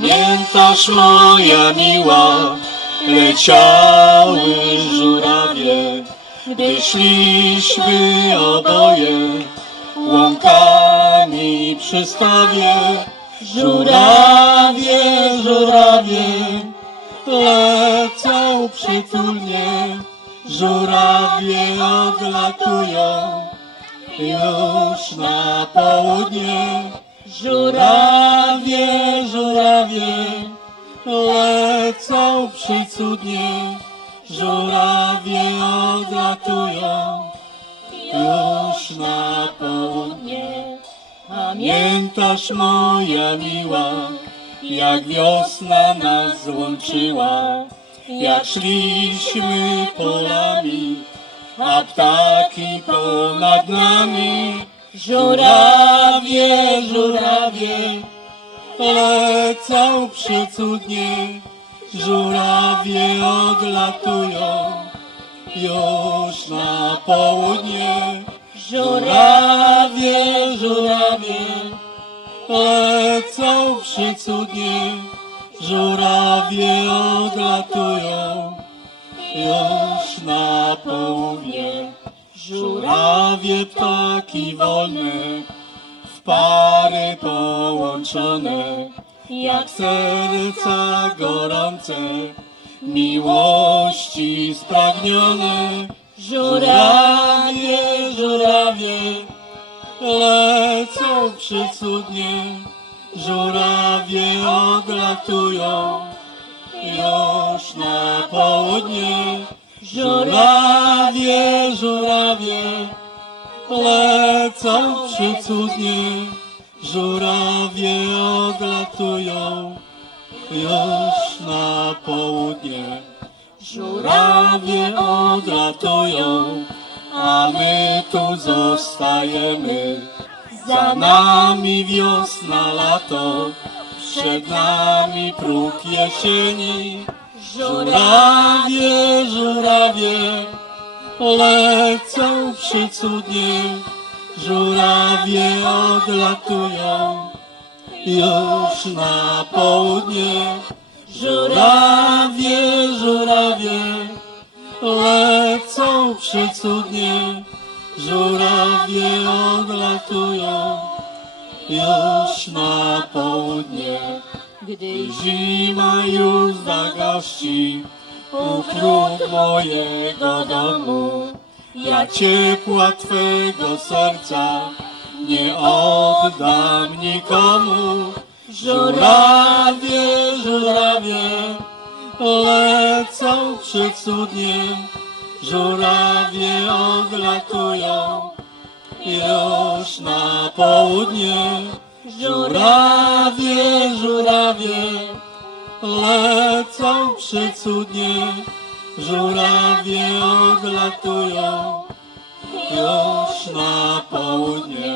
Pamiętasz moja miła, leciały żurawie, gdy szliśmy oboje łąkami przy stawie. Żurawie, żurawie, lecą przytulnie, żurawie odlatują już na południe. Żurawie, lecą przycudnie, żurawie odlatują już na południe. Pamiętasz moja miła, jak wiosna nas łączyła, jak szliśmy polami, a ptaki ponad nami. Żurawie, żurawie, lecą przycudnie, żurawie odlatują już na południe. Żurawie, żurawie, lecą przycudnie, żurawie odlatują już na południe. Żurawie ptaki wolne, w pary połączone, jak serca gorące, miłości spragnione. Żurawie, żurawie, lecą przycudnie, żurawie odlatują już na południe. Żurawie, żurawie, lecą przycudnie, żurawie odlatują już na południe. Żurawie odlatują, a my tu zostajemy. Za nami wiosna, lato, przed nami próg jesieni. Żurawie, żurawie, lecą przycudnie, żurawie odlatują już na południe. Żurawie, żurawie, lecą przycudnie, żurawie odlatują już na południe. Gdy zima już zagości u mojego domu, ja ciepła Twego serca nie oddam nikomu. Żurawie, żurawie, lecą przycudnie, żurawie odlatują już na południe. Żurawie, żurawie, lecą przycudnie, żurawie odlatują już na południe.